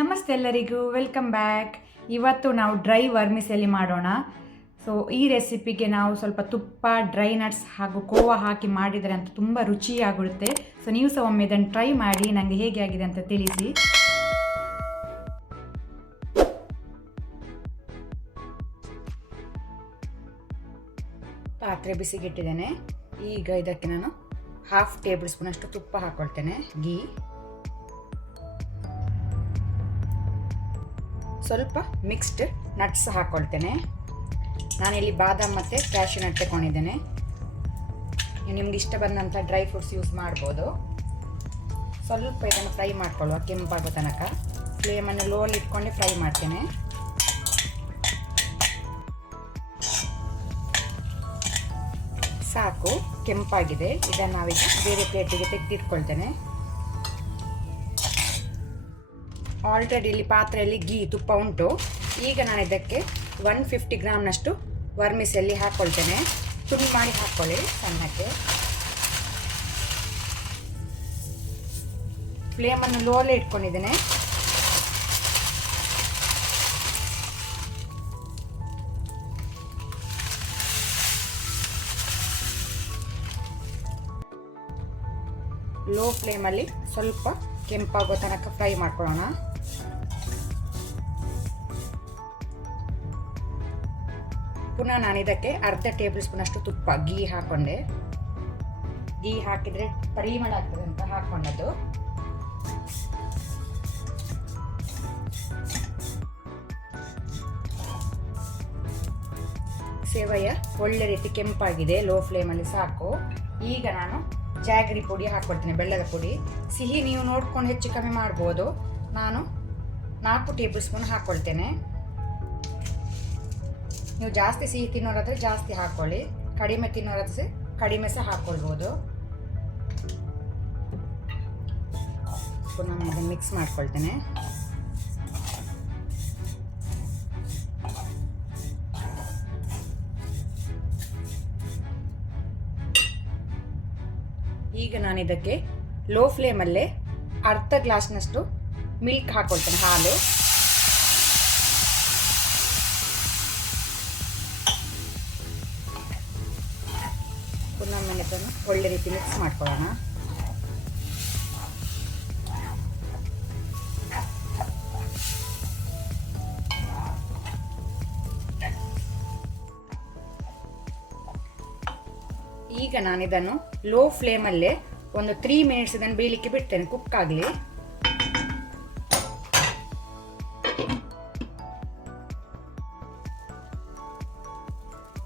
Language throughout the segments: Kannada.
ನಮಸ್ತೆ ಎಲ್ಲರಿಗೂ, ವೆಲ್ಕಮ್ ಬ್ಯಾಕ್. ಇವತ್ತು ನಾವು ಡ್ರೈ ವರ್ಮಿಸೆಲಿ ಮಾಡೋಣ. ಸೊ ಈ ರೆಸಿಪಿಗೆ ನಾವು ಸ್ವಲ್ಪ ತುಪ್ಪ, ಡ್ರೈ ನಟ್ಸ್ ಹಾಗೂ ಕೋವಾ ಹಾಕಿ ಮಾಡಿದರೆ ಅಂತ ತುಂಬ ರುಚಿಯಾಗಿರುತ್ತೆ. ಸೊ ನೀವು ಸಹ ಒಮ್ಮೆ ಇದನ್ನು ಟ್ರೈ ಮಾಡಿ ನನಗೆ ಹೇಗೆ ಆಗಿದೆ ಅಂತ ತಿಳಿಸಿ. ಪಾತ್ರೆ ಬಿಸಿಗಿಟ್ಟಿದ್ದೇನೆ. ಈಗ ಇದಕ್ಕೆ ನಾನು 1/2 ಟೇಬಲ್ ಸ್ಪೂನ್ ಅಷ್ಟು ತುಪ್ಪ ಹಾಕ್ಕೊಳ್ತೇನೆ, ಗೀ. ಸ್ವಲ್ಪ ಮಿಕ್ಸ್ಡ್ ನಟ್ಸ್ ಹಾಕ್ಕೊಳ್ತೇನೆ. ನಾನಿಲ್ಲಿ ಬಾದಾಮ್ ಮತ್ತು ಕ್ಯಾಶ್ಯೂ ನಟ್ ತಗೊಂಡಿದ್ದೇನೆ. ನಿಮ್ಗೆ ಇಷ್ಟ ಬಂದಂಥ ಡ್ರೈ ಫ್ರೂಟ್ಸ್ ಯೂಸ್ ಮಾಡ್ಬೋದು. ಸ್ವಲ್ಪ ಇದನ್ನು ಫ್ರೈ ಮಾಡ್ಕೊಳ್ಳುವ ಕೆಂಪಾಗೋ ತನಕ. ಫ್ಲೇಮನ್ನು ಲೋಲ್ಲಿ ಇಟ್ಕೊಂಡು ಫ್ರೈ ಮಾಡ್ತೇನೆ. ಸಾಕು, ಕೆಂಪಾಗಿದೆ. ಇದನ್ನು ನಾವೀಗ ಬೇರೆ ಪ್ಲೇಟಿಗೆ ತೆಗೆದಿಟ್ಕೊಳ್ತೇನೆ. ಆಲ್ರೆಡಿ ಇಲ್ಲಿ ಪಾತ್ರೆಯಲ್ಲಿ ಗೀ ತುಪ್ಪ ಉಂಟು. ಈಗ ನಾನು ಇದಕ್ಕೆ 150 ಗ್ರಾಮ್ನಷ್ಟು ವರ್ಮಿಸೆಲ್ಲಿ ಹಾಕ್ಕೊಳ್ತೇನೆ. ತುಂಡು ಮಾಡಿ ಹಾಕ್ಕೊಳ್ಳಿ ಸಣ್ಣಕ್ಕೆ. ಫ್ಲೇಮನ್ನು ಲೋಲೇ ಇಟ್ಕೊಂಡಿದ್ದೇನೆ. ಲೋ ಫ್ಲೇಮಲ್ಲಿ ಸ್ವಲ್ಪ ಕೆಂಪಾಗೋ ತನಕ ಫ್ರೈ ಮಾಡ್ಕೊಳ್ಳೋಣ. ಪುನಃ ನಾನು ಇದಕ್ಕೆ 1/2 ಟೇಬಲ್ ಸ್ಪೂನ್ ಅಷ್ಟು ತುಪ್ಪ, ಗೀ ಹಾಕ್ಕೊಂಡೆ. ಗೀ ಹಾಕಿದರೆ ಪರಿಮಳ ಆಗ್ತದೆ ಅಂತ ಹಾಕ್ಕೊಂಡದ್ದು. ಸೇವಯ್ಯ ಒಳ್ಳೆ ರೀತಿ ಕೆಂಪಾಗಿದೆ. ಲೋ ಫ್ಲೇಮಲ್ಲಿ ಸಾಕು. ಈಗ ನಾನು ಜಾಗರಿ ಪುಡಿ ಹಾಕ್ಕೊಳ್ತೇನೆ, ಬೆಲ್ಲದ ಪುಡಿ. ಸಿಹಿ ನೀವು ನೋಡ್ಕೊಂಡು ಹೆಚ್ಚು ಕಮ್ಮಿ ಮಾಡ್ಬೋದು. ನಾನು 4 ಟೇಬಲ್ ಸ್ಪೂನ್ ಹಾಕ್ಕೊಳ್ತೇನೆ. ನೀವು ಜಾಸ್ತಿ ಸಿಹಿ ತಿನ್ನೋರಾದರೆ ಜಾಸ್ತಿ ಹಾಕ್ಕೊಳ್ಳಿ, ಕಡಿಮೆ ತಿನ್ನೋರಾದರೆ ಕಡಿಮೆ ಸಹ ಹಾಕ್ಕೊಳ್ಬೋದು. ಪುನಃ ಇದನ್ನು ಮಿಕ್ಸ್ ಮಾಡ್ಕೊಳ್ತೇನೆ. ಈಗ ನಾನು ಇದಕ್ಕೆ ಲೋ ಫ್ಲೇಮಲ್ಲೇ 1/2 ಗ್ಲಾಸ್ನಷ್ಟು ಮಿಲ್ಕ್ ಹಾಕ್ಕೊಳ್ತೇನೆ, ಹಾಲು. ಪುನಃ ಇದನ್ನು ಒಳ್ಳೆ ರೀತಿ ಮಿಕ್ಸ್ ಮಾಡ್ಕೊಳ್ಳೋಣ. ಈಗ ನಾನು ಇದನ್ನು ಲೋ ಫ್ಲೇಮಲ್ಲೇ ಒಂದು 3 ಮಿನಿಟ್ಸ್ ಇದನ್ನು ಬೇಯಲಿಕ್ಕೆ ಬಿಡ್ತೇನೆ, ಕುಕ್ ಆಗಲಿ.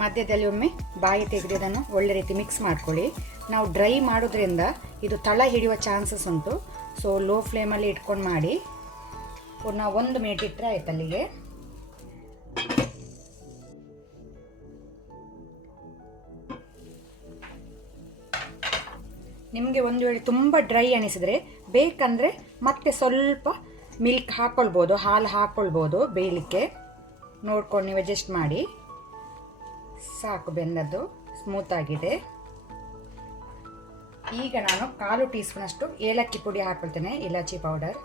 ಮಧ್ಯದಲ್ಲಿ ಒಮ್ಮೆ ಬಾಯಿ ತೆಗೆದು ಇದನ್ನು ಒಳ್ಳೆ ರೀತಿ ಮಿಕ್ಸ್ ಮಾಡ್ಕೊಳ್ಳಿ. ನಾವು ಡ್ರೈ ಮಾಡೋದ್ರಿಂದ ಇದು ತಳ ಹಿಡಿಯುವ ಚಾನ್ಸಸ್ ಉಂಟು. ಸೊ ಲೋ ಫ್ಲೇಮಲ್ಲಿ ಇಟ್ಕೊಂಡು ಮಾಡಿ. ಪುನಃ 1 ಮಿನಿಟ್ ಇಟ್ಟರೆ ಆಯ್ತು ಅಲ್ಲಿಗೆ. ನಿಮಗೆ ಒಂದು ವೇಳೆ ತುಂಬ ಡ್ರೈ ಅನಿಸಿದರೆ ಬೇಕಂದರೆ ಮತ್ತೆ ಸ್ವಲ್ಪ ಮಿಲ್ಕ್ ಹಾಕ್ಕೊಳ್ಬೋದು, ಹಾಲು ಹಾಕ್ಕೊಳ್ಬೋದು ಬೇಯಲಿಕ್ಕೆ. ನೋಡ್ಕೊಂಡು ನೀವು ಅಡ್ಜಸ್ಟ್ ಮಾಡಿ. ಸಾಕು, ಬೆಂದದ್ದು ಸ್ಮೂತ್ ಆಗಿದೆ. ಈಗ ನಾನು 1/4 ಟೀ ಸ್ಪೂನ್ ಅಷ್ಟು ಏಲಕ್ಕಿ ಪುಡಿ ಹಾಕ್ಕೊಳ್ತೇನೆ, ಇಲಾಚಿ ಪೌಡರ್.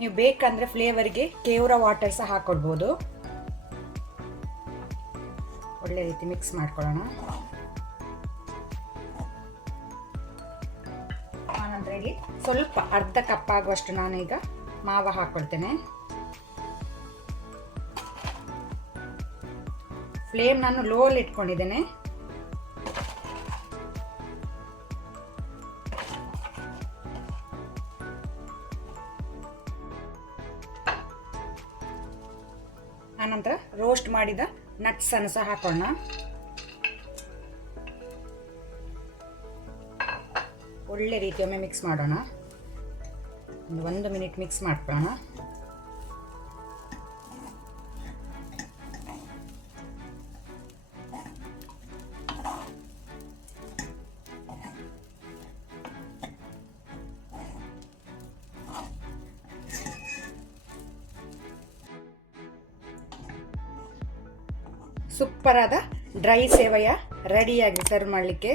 ನೀವು ಬೇಕಂದರೆ ಫ್ಲೇವರ್ಗೆ ಕೇವರ ವಾಟರ್ ಸಹ ಹಾಕ್ಕೊಳ್ಬೋದು. ಒಳ್ಳೆ ರೀತಿ ಮಿಕ್ಸ್ ಮಾಡ್ಕೊಳ್ಳೋಣ. ಆನಂತರ ಇಲ್ಲಿ ಸ್ವಲ್ಪ 1/2 ಕಪ್ ಆಗುವಷ್ಟು ನಾನೀಗ ಮಾವ ಹಾಕ್ಕೊಳ್ತೇನೆ. ಫ್ಲೇಮ್ ನಾನು ಲೋ ಅಲ್ಲಿ ಇಟ್ಕೊಂಡಿದ್ದೇನೆ. ಆನಂತರ ರೋಸ್ಟ್ ಮಾಡಿದ ನಟ್ಸ್ ಅನ್ನು ಸಹ ಹಾಕೋಣ. ಒಳ್ಳೆ ರೀತಿಯೊಮ್ಮೆ ಮಿಕ್ಸ್ ಮಾಡೋಣ. 1 ಮಿನಿಟ್ ಮಿಕ್ಸ್ ಮಾಡ್ಕೊಳ್ಳೋಣ. ಸೂಪರಾದ ಡ್ರೈ ಸೇವಯ ರೆಡಿಯಾಗಿ ಸರ್ವ್ ಮಾಡಲಿಕ್ಕೆ.